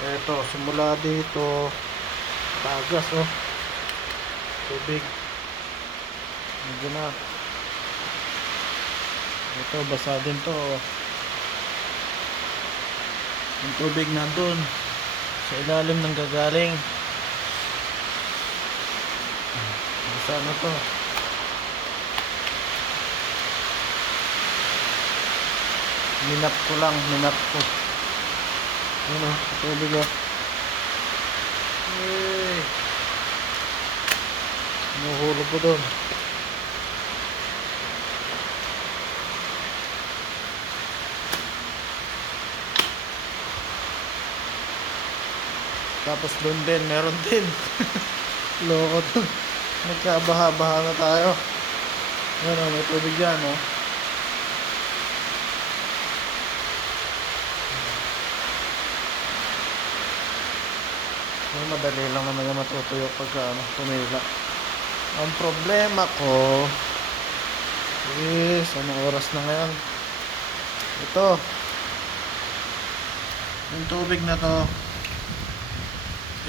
Eto, simula dito, tagas oh, tubig. Medyo na. Ito, basa din to oh. Yung tubig nandun sa ilalim ng gagaling. Basa na to. Minap ko lang, minap ko. Yun o, tubig o. Nuhulog ko doon. Tapos doon din, meron din. Loko doon. Nagkabaha-baha na tayo. Yan o, may tubig dyan o. Madali lang naman yung matutuyo pagka tumila. Ang problema ko is anong oras na ngayon? Ito yung tubig na to,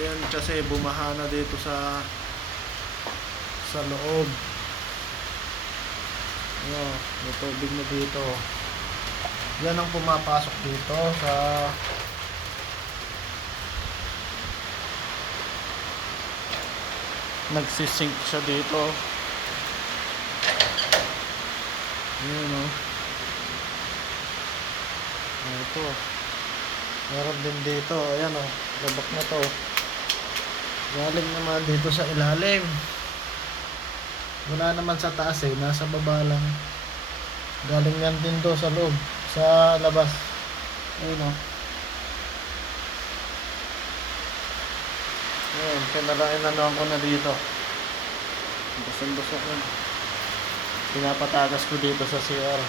yan kasi bumaha na dito sa loob. Ayan, may tubig na dito. Yan ang pumapasok dito sa nagsisink siya dito. Ayan o. Ito. Meron din dito. Ayan o. Labak na to. Galing naman dito sa ilalim. Wala naman sa taas eh. Nasa baba lang. Galing yan din to sa loob. Sa labas. Ayan o. Ayan, pinalain ko na dito. Basang-basang yun. Pinapatagas ko dito sa CR.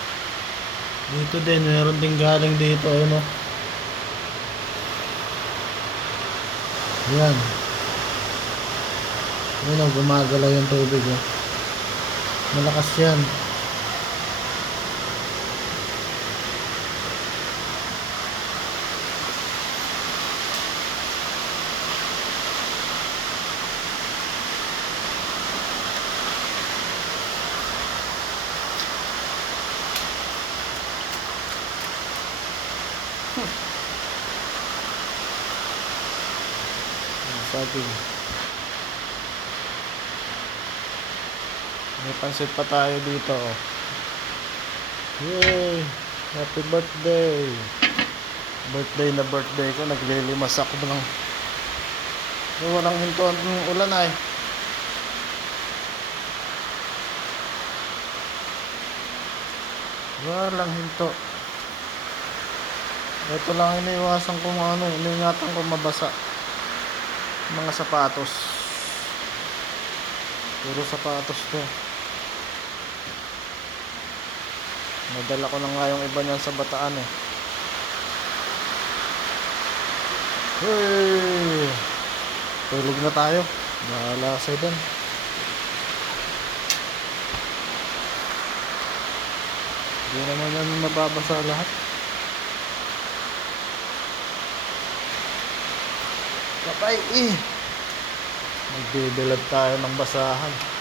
Dito din, meron din galing dito. Ano? Ayan. Ayan o, gumagalaw yung tubig. Oh. Malakas yan. Saging. May pansit pa tayo dito. Oh. Yay! Happy birthday! Birthday ko. Naglilimas ako ng walang hinto ng ulan ay. Walang hinto. Ito lang iniiwasan ko iniingatan ko mabasa. Mga sapatos. Puro sapatos to. Nadala ko na nga yung iba niyan sa Bataan eh. Hey! Tulog na tayo. Bahala sa doon. Hindi naman yan mababasa lahat. Kapay eh. Magbibilad tayo ng basahan.